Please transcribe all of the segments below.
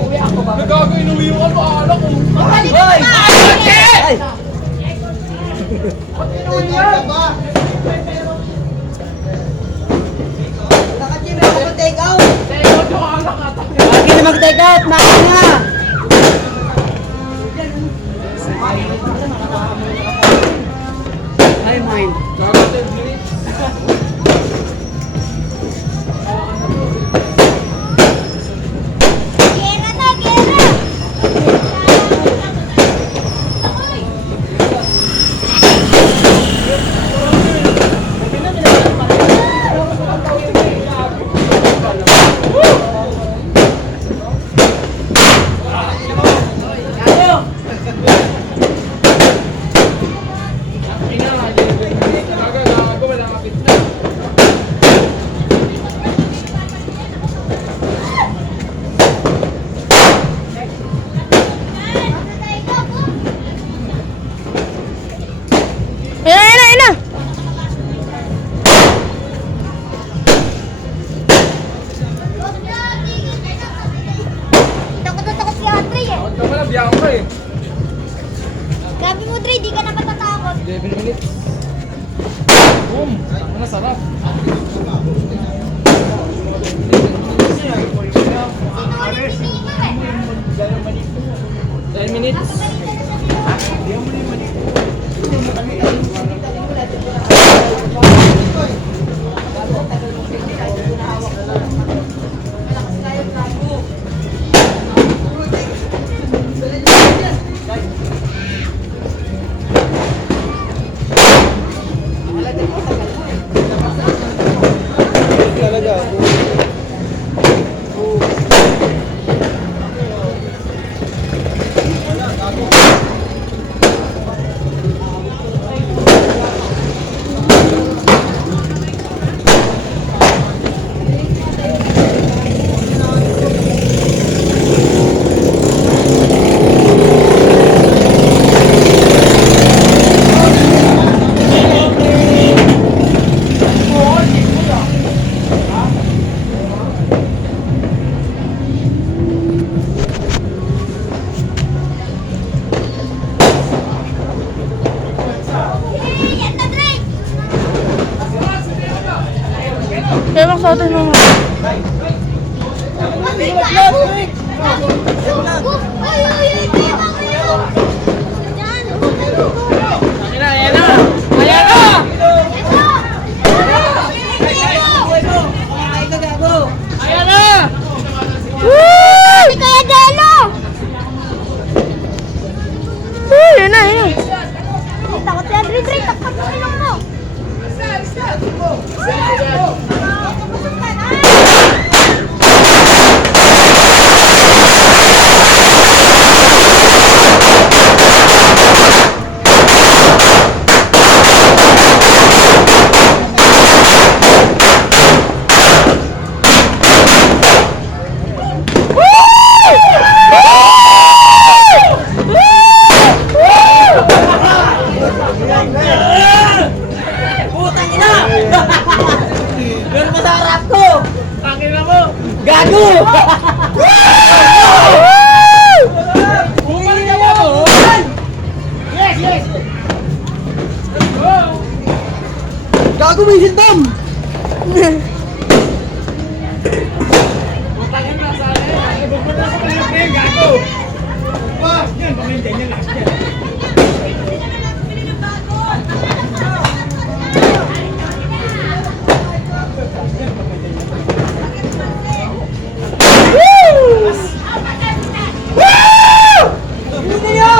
Nagago, inuwi mo ka, paala ko. Ay! Ay! Nakachip na mag-take out! Lagi na mag-take out! Makin na! Ay, mine. Gera na, gera! Ayan na! Takot si Andre eh. Ito mo na, biyakan ka eh. Gabi mo, Dre, di ka na matatakot. 11 minutes. Boom! Ano na, sarap. Sino ulit pinili eh? 10 minutes. Yan na, Dre! Kaya bang sa atin mga... Ay, tingnan kayo! Yan! Ayan na, ayan na! Ayan na! Ayan na! Woo! Si Kuya Delo! Woo! Yan na, yan na. Takot si Andre, Dre! Takot mo ilong mo! Putang ina! Doon mo sa harap ko! Akin na mo! Gago! Bumalik ka mo! Yes, yes! Let's go! Gago mo yung sintom! Putangin na sa akin! Bumalik sa Pilipinas, gago! Yan, pamintay niya last yan. Hindi niyo!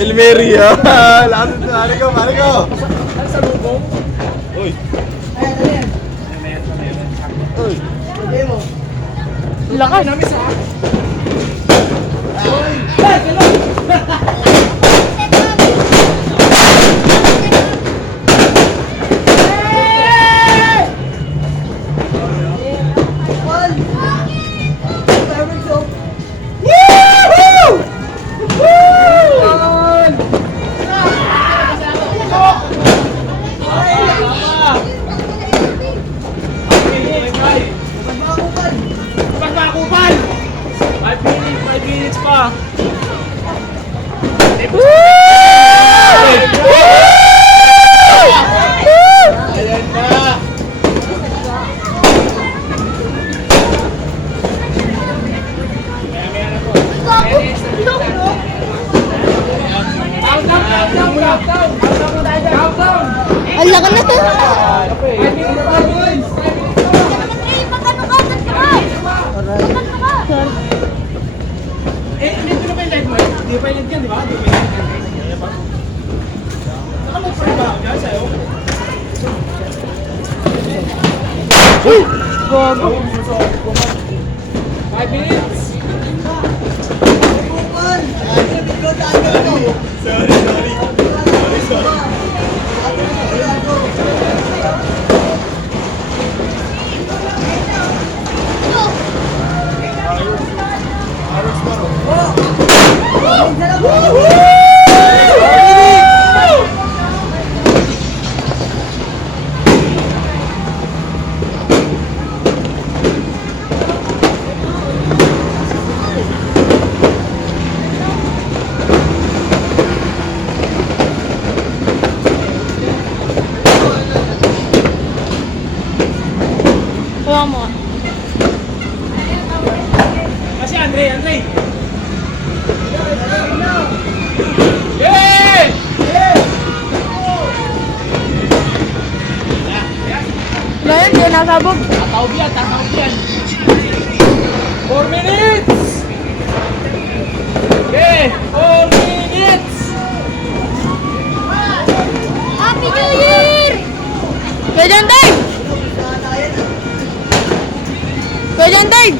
Elmery, ah. Lakas ito, pare ko. Uy. Uy. Lakas. Pagbakupan! 5 minutes pa. Ayan na. Ang laki na to. Hindi ko na pa yung live mo. Hindi pa yung yan, di ba? Hindi pa yung yan. Nakamove pa rin ba ako dyan sa'yo? Gago. 5 minutes! Kuha mo. Kasi Andre! Yeah! Wala yan, di nasabog. Tataob yan! 4 minutes! Okay! 4 minutes! Happy New Year! Kuya John Dave! Kuya John Dave!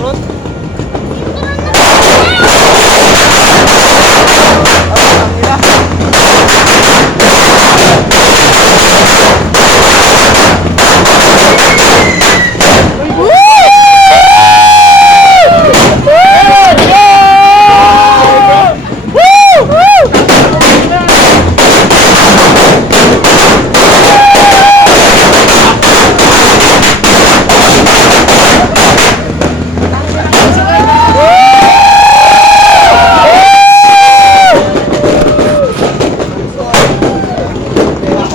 Sinturon?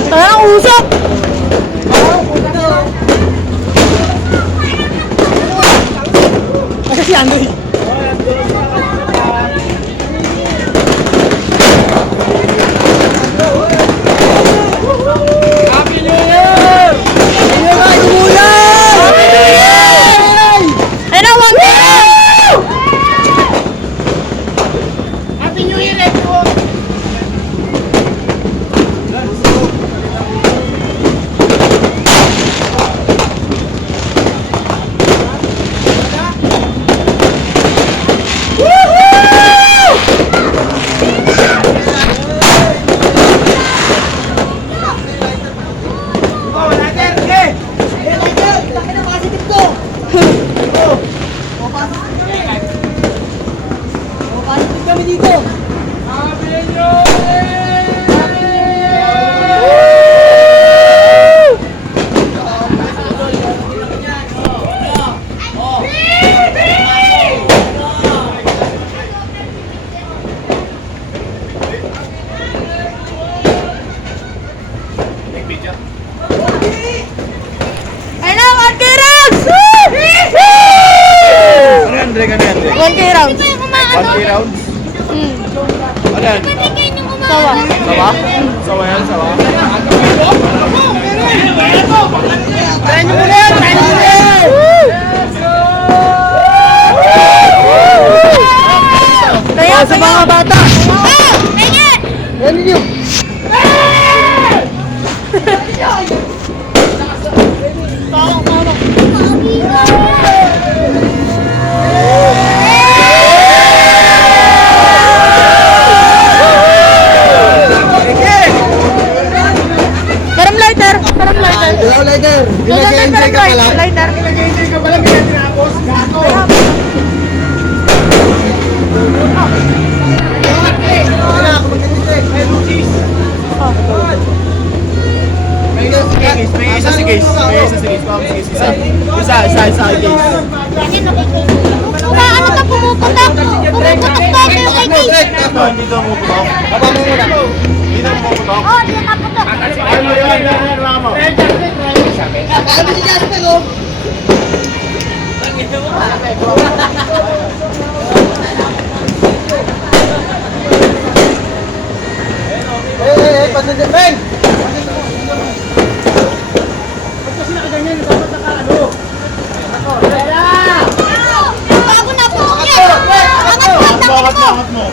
Parang usap! Kasi si Andre. Happy New Year! Ayun na, wag na! Happy New Year, everyone! Oh, lighter, sige! Eh, Michael, laki ng positive ko. O, positive kami dito. Happy New Year! Ayun na, 1K rounds! Ano yan, Andre? Ano yan, Andre? 1K rounds. 1K rounds? Ano yan? Sawa. Sawa? Sawa yan, sawa. Try nyo muna yan! Try nyo muna yan! Kaya sa mga bata. Yan yun. Karam lighter. Karam lighter. Hello, Lighter. Karam lighter. Nag-enjoy ka pala, kaya tinapos. Gago! May isa si Case. May isa si Case. Ma'am, sige, isa. Isa kay Case. Ano ka pumuputok? Pumuputok ba ito yung kay Case? Hindi daw mo putok. Baba mo muna. Hindi daw mo putok. Oo, di ka putok. Ano yan, Ramo? Kami si Jasper, oh. Pasensya, Ben! Ba't kasi nakaganyan? Dapat naka-ano? Bago na po. Angat mo, Angat mo.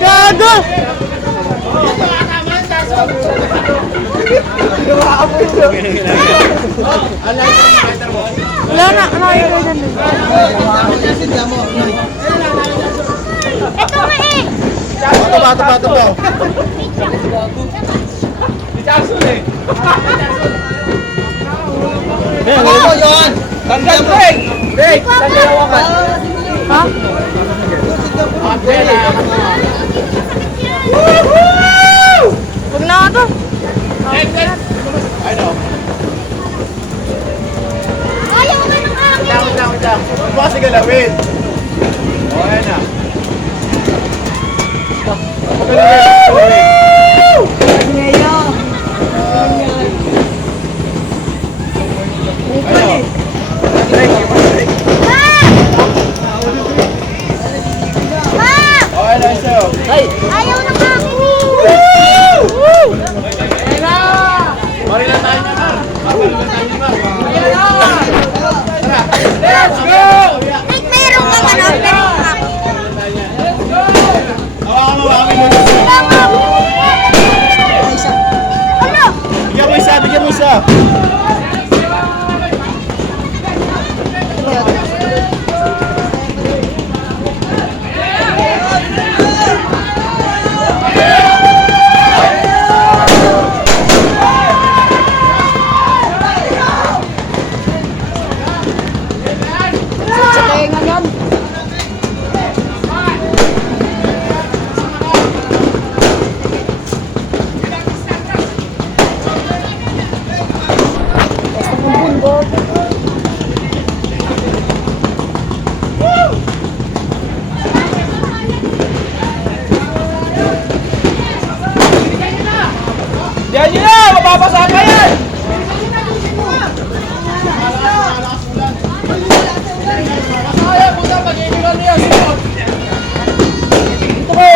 Gago! Wala na, nakita dyan. Ito nga eh. Tuba. Si Jackson eh. Oo, yun. Tanggal break! Break! Tanggal hawakan. Ha? Huwag na nga to. Ayaw nga ng akin. Wait lang. Huwag mo kasi galawin. Okay na. Okay na, sa'yo. Ayaw ng akin. Mari lang tayo na. Let's go! Like, meron ka ano, pero yung akin. Hawakan mo muna. Ano? Bigyan mo isa. Diyan nyo na! Mababasa pa yan! Ay, puta, pag-iigilan niya. Sinod! Ito ko!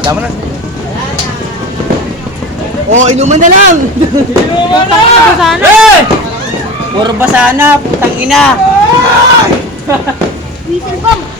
Tama na. Oh, inuman na lang. Inuman na! Sana. Eh! Puro basa na, putang ina. Whistle bomb.